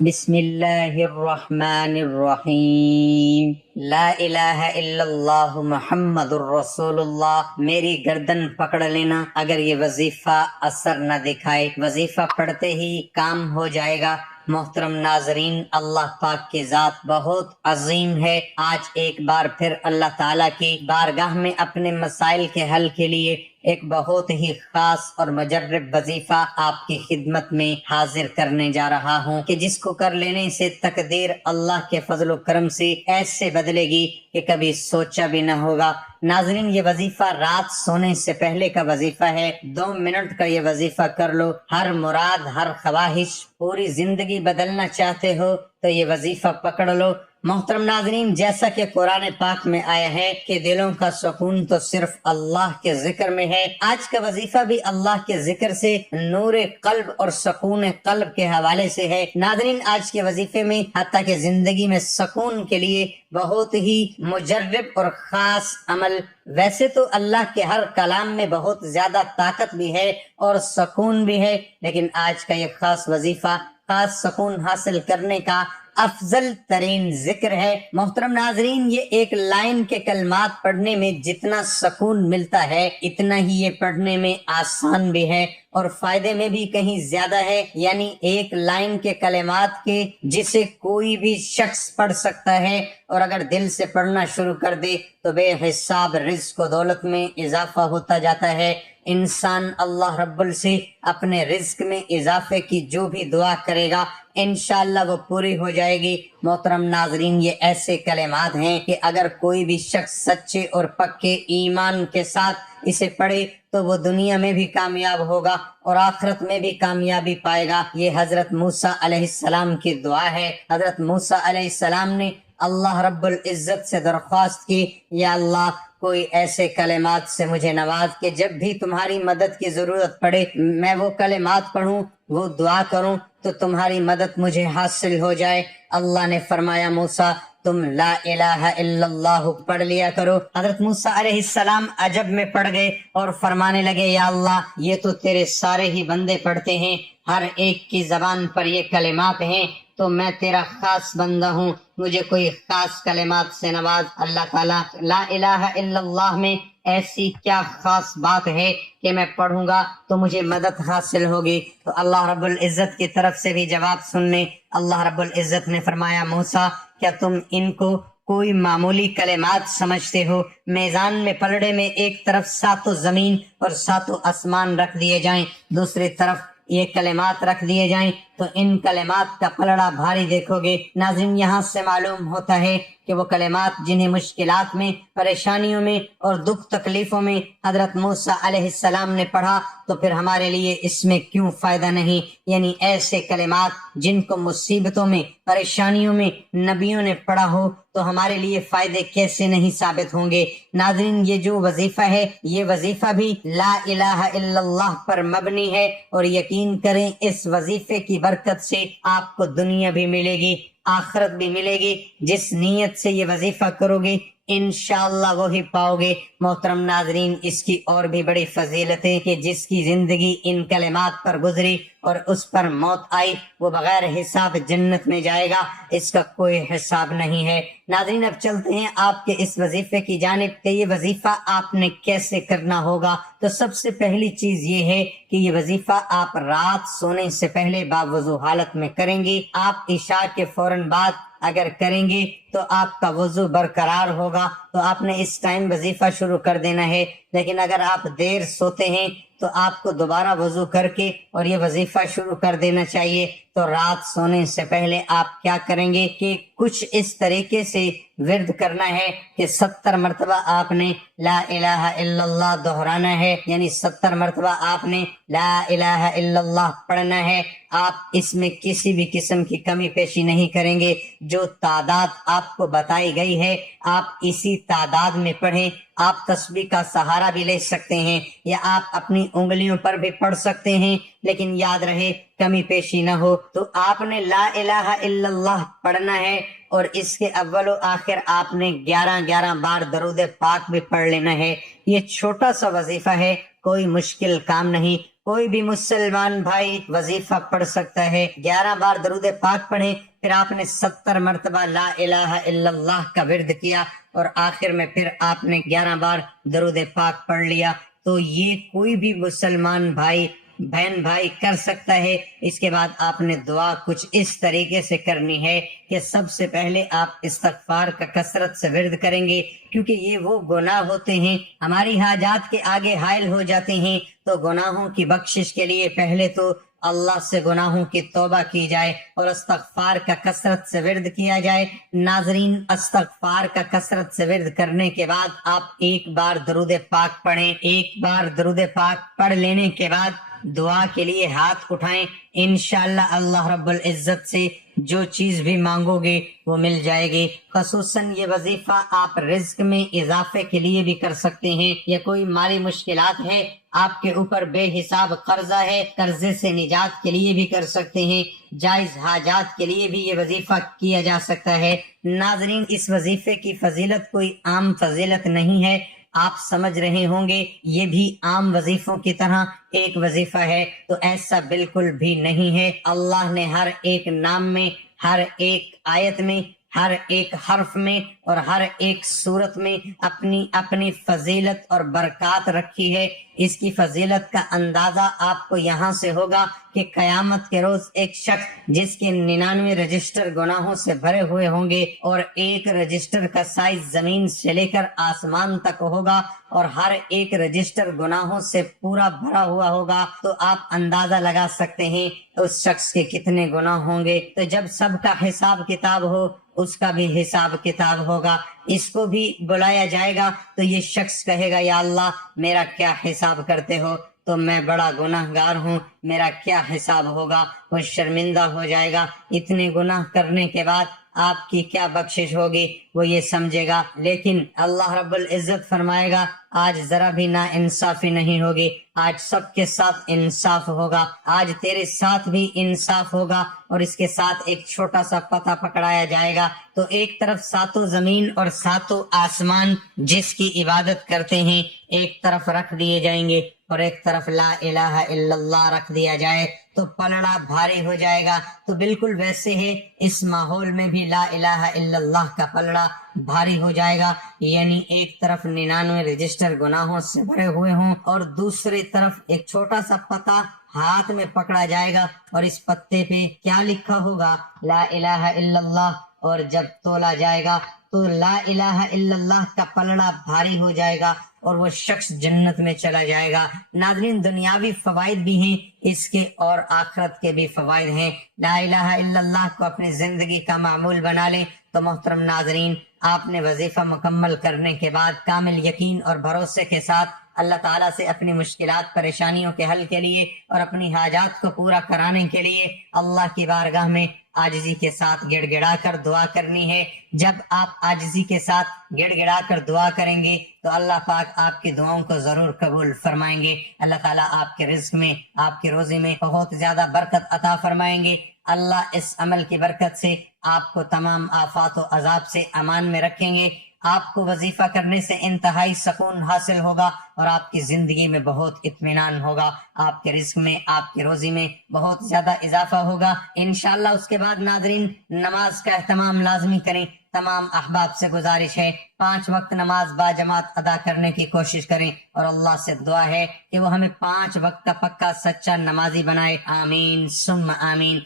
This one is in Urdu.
بسم اللہ الرحمن الرحیم لا الہ الا اللہ محمد الرسول اللہ۔ میری گردن پکڑ لینا اگر یہ وظیفہ اثر نہ دکھائے، وظیفہ پڑھتے ہی کام ہو جائے گا۔ محترم ناظرین، اللہ پاک کی ذات بہت عظیم ہے۔ آج ایک بار پھر اللہ تعالیٰ کی بارگاہ میں اپنے مسائل کے حل کے لیے ایک بہت ہی خاص اور مجرب وظیفہ آپ کی خدمت میں حاضر کرنے جا رہا ہوں کہ جس کو کر لینے سے تقدیر اللہ کے فضل و کرم سے ایسے بدلے گی کہ کبھی سوچا بھی نہ ہوگا۔ ناظرین، یہ وظیفہ رات سونے سے پہلے کا وظیفہ ہے۔ 2 منٹ کا یہ وظیفہ کر لو، ہر مراد، ہر خواہش، پوری زندگی بدلنا چاہتے ہو تو یہ وظیفہ پکڑ لو۔ محترم ناظرین، جیسا کہ قرآن پاک میں آیا ہے کہ دلوں کا سکون تو صرف اللہ کے ذکر میں ہے، آج کا وظیفہ بھی اللہ کے ذکر سے نور قلب اور سکون قلب کے حوالے سے ہے۔ ناظرین، آج کے وظیفے میں حتیٰ کہ زندگی میں سکون کے لیے بہت ہی مجرب اور خاص عمل، ویسے تو اللہ کے ہر کلام میں بہت زیادہ طاقت بھی ہے اور سکون بھی ہے، لیکن آج کا یہ خاص وظیفہ خاص سکون حاصل کرنے کا افضل ترین ذکر ہے۔ محترم ناظرین، یہ ایک لائن کے کلمات پڑھنے میں جتنا سکون ملتا ہے اتنا ہی یہ پڑھنے میں آسان بھی ہے اور فائدے میں بھی کہیں زیادہ ہے۔ یعنی ایک لائن کے کلمات کے جسے کوئی بھی شخص پڑھ سکتا ہے اور اگر دل سے پڑھنا شروع کر دے تو بے حساب رزق و دولت میں اضافہ ہوتا جاتا ہے۔ انسان اللہ رب سے اپنے رزق میں اضافے کی جو بھی دعا کرے گا انشاءاللہ وہ پوری ہو جائے گی۔ محترم ناظرین، یہ ایسے کلمات ہیں کہ اگر کوئی بھی شخص سچے اور پکے ایمان کے ساتھ اسے پڑھے تو وہ دنیا میں بھی کامیاب ہوگا اور آخرت میں بھی کامیابی پائے گا۔ یہ حضرت موسیٰ علیہ السلام کی دعا ہے۔ حضرت موسیٰ علیہ السلام نے اللہ رب العزت سے درخواست کی، یا اللہ کوئی ایسے کلمات سے مجھے نواز کہ جب بھی تمہاری مدد کی ضرورت پڑے میں وہ کلمات پڑھوں، وہ دعا کروں تو تمہاری مدد مجھے حاصل ہو جائے۔ اللہ نے فرمایا، موسیٰ تم لا الہ الا اللہ پڑھ لیا کرو۔ حضرت موسیٰ علیہ السلام عجب میں پڑ گئے اور فرمانے لگے، یا اللہ یہ تو تیرے سارے ہی بندے پڑھتے ہیں، ہر ایک کی زبان پر یہ کلمات ہیں، تو میں تیرا خاص بندہ ہوں، مجھے کوئی خاص کلمات سے نواز۔ اللہ تعالیٰ لا الہ الا اللہ میں ایسی کیا خاص بات ہے کہ میں پڑھوں گا تو مجھے مدد حاصل ہوگی؟ تو اللہ رب العزت کی طرف سے بھی جواب سننے اللہ رب العزت نے فرمایا، موسیٰ کیا تم ان کو کوئی معمولی کلمات سمجھتے ہو؟ میزان میں پلڑے میں ایک طرف 7 زمین اور 7 آسمان رکھ دیے جائیں، دوسری طرف یہ کلمات رکھ دیے جائیں تو ان کلمات کا پلڑا بھاری دیکھو گے۔ ناظرین، یہاں سے معلوم ہوتا ہے کہ وہ کلمات جنہیں مشکلات میں، پریشانیوں میں اور دکھ تکلیفوں میں حضرت موسیٰ علیہ السلام نے پڑھا تو پھر ہمارے لیے اس میں کیوں فائدہ نہیں؟ یعنی ایسے کلمات جن کو مصیبتوں میں، پریشانیوں میں نبیوں نے پڑھا ہو تو ہمارے لیے فائدے کیسے نہیں ثابت ہوں گے؟ ناظرین، یہ جو وظیفہ ہے یہ وظیفہ بھی لا الہ الا اللہ پر مبنی ہے، اور یقین کریں اس وظیفے کی برکت سے آپ کو دنیا بھی ملے گی، آخرت بھی ملے گی۔ جس نیت سے یہ وظیفہ کرو گے انشاءاللہ وہی پاؤ گے۔ محترم ناظرین، اس کی اور بھی بڑی فضیلت ہے کہ جس کی زندگی ان کلمات پر گزری اور اس پر موت آئی وہ بغیر حساب جنت میں جائے گا، اس کا کوئی حساب نہیں ہے۔ ناظرین، اب چلتے ہیں آپ کے اس وظیفے کی جانب کہ یہ وظیفہ آپ نے کیسے کرنا ہوگا۔ تو سب سے پہلی چیز یہ ہے کہ یہ وظیفہ آپ رات سونے سے پہلے باوضو حالت میں کریں گے۔ آپ عشاء کے فوراً بعد اگر کریں گے تو آپ کا وضو برقرار ہوگا تو آپ نے اس ٹائم وظیفہ شروع کر دینا ہے، لیکن اگر آپ دیر سوتے ہیں تو آپ کو دوبارہ وضو کر کے اور یہ وظیفہ شروع کر دینا چاہیے۔ تو رات سونے سے پہلے آپ کیا کریں گے کہ کچھ اس طریقے سے ورد کرنا ہے کہ 70 مرتبہ آپ نے لا الہ الا اللہ دہرانا ہے، یعنی 70 مرتبہ آپ نے لا الہ الا اللہ پڑھنا ہے۔ آپ اس میں کسی بھی قسم کی کمی پیشی نہیں کریں گے، جو تعداد آپ کو بتائی گئی ہے آپ اسی تعداد میں پڑھیں۔ آپ تسبیح کا سہارا بھی لے سکتے ہیں یا آپ اپنی انگلیوں پر بھی پڑھ سکتے ہیں، لیکن یاد رہے کمی پیشی نہ ہو۔ تو آپ نے لا الہ الا اللہ پڑھنا ہے اور اس کے اول و آخر آپ نے 11 بار درود پاک بھی پڑھ لینا ہے۔ یہ چھوٹا سا وظیفہ ہے، کوئی مشکل کام نہیں۔ کوئی بھی مسلمان بھائی وظیفہ پڑھ سکتا ہے. 11 بار درود پاک پڑھیں، پھر آپ نے 70 مرتبہ لا الہ الا اللہ کا ورد کیا اور آخر میں پھر آپ نے 11 بار درود پاک پڑھ لیا. تو یہ کوئی بھی مسلمان بھائی بہن بھائی کر سکتا ہے. اس کے بعد آپ نے دعا کچھ اس طریقے سے کرنی ہے کہ سب سے پہلے آپ استغفار کا کثرت سے ورد کریں گے، کیونکہ یہ وہ گناہ ہوتے ہیں ہماری حاجات کے آگے حائل ہو جاتے ہیں. تو گناہوں کی بخشش کے لیے پہلے تو اللہ سے گناہوں کی توبہ کی جائے اور استغفار کا کثرت سے ورد کیا جائے. ناظرین، استغفار کا کثرت سے ورد کرنے کے بعد آپ ایک بار درود پاک پڑھیں. ایک بار درود پاک پڑھ لینے کے بعد دعا کے لیے ہاتھ اٹھائیں. انشاءاللہ اللہ رب العزت سے جو چیز بھی مانگو گے وہ مل جائے گی. خصوصاً یہ وظیفہ آپ رزق میں اضافے کے لیے بھی کر سکتے ہیں، یا کوئی مالی مشکلات ہے، آپ کے اوپر بے حساب قرضہ ہے، قرضے سے نجات کے لیے بھی کر سکتے ہیں. جائز حاجات کے لیے بھی یہ وظیفہ کیا جا سکتا ہے. ناظرین، اس وظیفے کی فضیلت کوئی عام فضیلت نہیں ہے. آپ سمجھ رہے ہوں گے یہ بھی عام وظیفوں کی طرح ایک وظیفہ ہے، تو ایسا بالکل بھی نہیں ہے. اللہ نے ہر ایک نام میں، ہر ایک آیت میں، ہر ایک حرف میں اور ہر ایک صورت میں اپنی اپنی فضیلت اور برکات رکھی ہے. اس کی فضیلت کا اندازہ آپ کو یہاں سے ہوگا کہ قیامت کے روز ایک شخص جس کے 99 رجسٹر گناہوں سے بھرے ہوئے ہوں گے اور ایک رجسٹر کا سائز زمین سے لے کر آسمان تک ہوگا اور ہر ایک رجسٹر گناہوں سے پورا بھرا ہوا ہوگا، تو آپ اندازہ لگا سکتے ہیں اس شخص کے کتنے گناہ ہوں گے. تو جب سب کا حساب کتاب ہو، اس کا بھی حساب کتاب ہوگا. اس کو بھی بلایا جائے گا تو یہ شخص کہے گا یا اللہ میرا کیا حساب کرتے ہو، تو میں بڑا گناہ گار ہوں، میرا کیا حساب ہوگا. وہ شرمندہ ہو جائے گا. اتنے گناہ کرنے کے بعد آپ کی کیا بخشش ہوگی وہ یہ سمجھے گا. لیکن اللہ رب العزت فرمائے گا آج ذرا بھی نا انصافی نہیں ہوگی، آج سب کے ساتھ انصاف ہوگا، آج تیرے ساتھ بھی انصاف ہوگا. اور اس کے ساتھ ایک چھوٹا سا پتہ پکڑایا جائے گا. تو ایک طرف ساتوں زمین اور ساتوں آسمان جس کی عبادت کرتے ہیں ایک طرف رکھ دیے جائیں گے اور ایک طرف لا الہ الا اللہ رکھ دیا جائے تو پلڑا بھاری ہو جائے گا. تو بالکل ویسے ہے اس ماحول میں بھی لا الہ الا اللہ کا پلڑا بھاری ہو جائے گا. یعنی ایک طرف 99 رجسٹر گناہوں سے بھرے ہوئے ہوں اور دوسری طرف ایک چھوٹا سا پتہ ہاتھ میں پکڑا جائے گا اور اس پتے پہ کیا لکھا ہوگا؟ لا الہ الا اللہ. اور جب تولا جائے گا تو لا الہ الا اللہ کا پلڑا بھاری ہو جائے گا اور وہ شخص جنت میں چلا جائے گا. ناظرین، دنیاوی فوائد بھی ہیں اس کے اور آخرت کے بھی فوائد ہیں. لا الہ الا اللہ کو اپنی زندگی کا معمول بنا لیں تو محترم ناظرین، آپ نے وظیفہ مکمل کرنے کے بعد کامل یقین اور بھروسے کے ساتھ اللہ تعالیٰ سے اپنی مشکلات پریشانیوں کے حل کے لیے اور اپنی حاجات کو پورا کرانے کے لیے اللہ کی بارگاہ میں عاجزی کے ساتھ گڑ گڑا کر دعا کرنی ہے. جب آپ عاجزی کے ساتھ گڑ گڑا کر دعا کریں گے تو اللہ پاک آپ کی دعاؤں کو ضرور قبول فرمائیں گے. اللہ تعالیٰ آپ کے رزق میں، آپ کی روزی میں بہت زیادہ برکت عطا فرمائیں گے. اللہ اس عمل کی برکت سے آپ کو تمام آفات و عذاب سے امان میں رکھیں گے. آپ کو وظیفہ کرنے سے انتہائی سکون حاصل ہوگا اور آپ کی زندگی میں بہت اطمینان ہوگا. آپ کے رزق میں، آپ کی روزی میں بہت زیادہ اضافہ ہوگا انشاءاللہ. اس کے بعد ناظرین، نماز کا اہتمام لازمی کریں. تمام احباب سے گزارش ہے 5 وقت نماز با جماعت ادا کرنے کی کوشش کریں اور اللہ سے دعا ہے کہ وہ ہمیں 5 وقت کا پکا سچا نمازی بنائے. آمین ثم آمین.